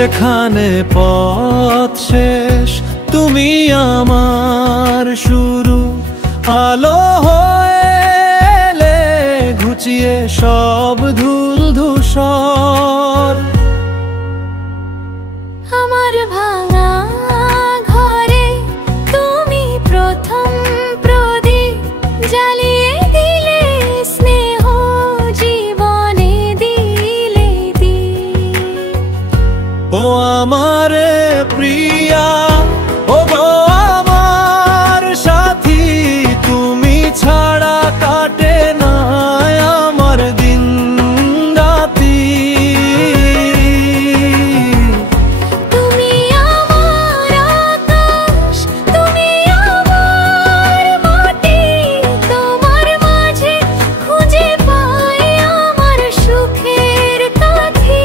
যেখানে পথ শেষ তুমি আমার শুরু, আলো হয়ে এলে ঘুচিয়ে সব ধুল ধূসর। আমার ভাঙা ঘরে তুমি প্রথম প্রদীপ জ্বালিয়ে দিলে, স্নেহ জীবনে দিলে দিন। ও আমার প্রিয়া, ও গো আমার সাথী, তুমি ছাড়া কাটে না আমার দিন রাতি। তুমি আমার আকাশ, তুমি আমার মাটি, তোমার মাঝে খুঁজে পাই আমার সুখের কাঠি।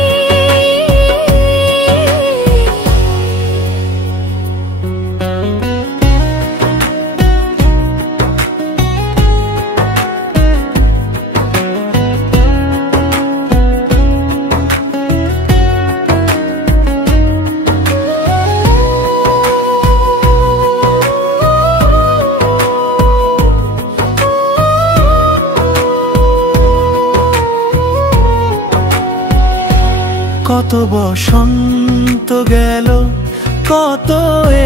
কত বসন্ত গেল, কত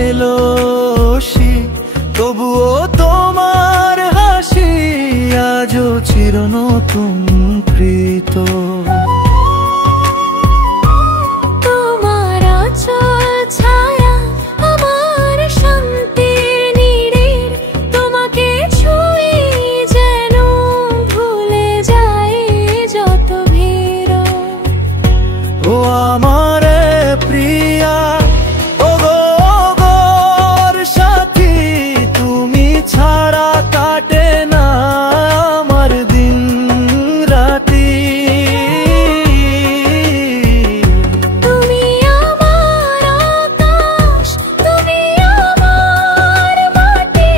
এলো শীত, তবুও তোমার হাসি আজও চির নতুন প্রীত। তোমার আঁচল ছায়া আমার শান্তির নীড়ের, তোমাকে ছুঁই যেন ভুলে যাই যত ভিড়। ও আমার প্রিয়া, ও গো গোর সাথী, তুমি ছাড়া কাটে না আমার দিন রাতি। তুমি আমার আকাশ, তুমি আমার মাটি,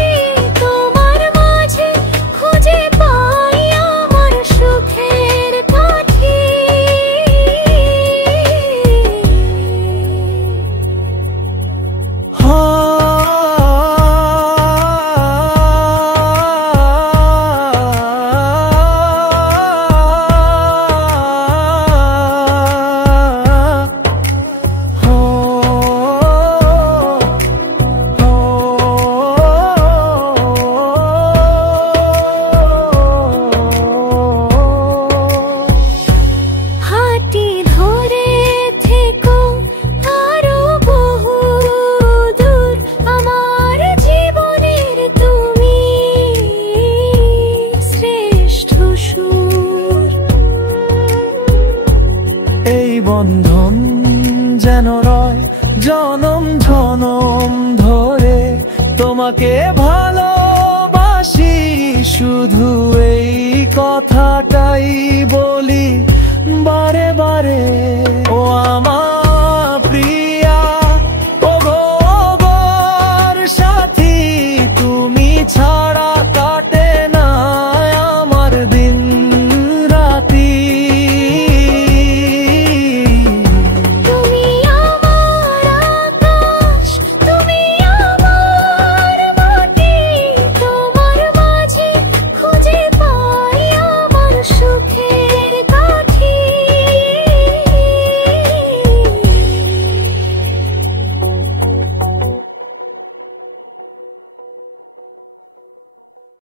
তোমার মাঝে খুঁজে পাই আমার সুখের কাঠি। হাঁটি ধরে থেকো আরো বহু দূর, আমার জীবনের তুমি শ্রেষ্ঠ সুর। এই বন্ধন যেন রয় জনম জনম ধরে, তোমাকে ভালোবাসি শুধু এই কথাটাই বলি বারে বারে। ও আমার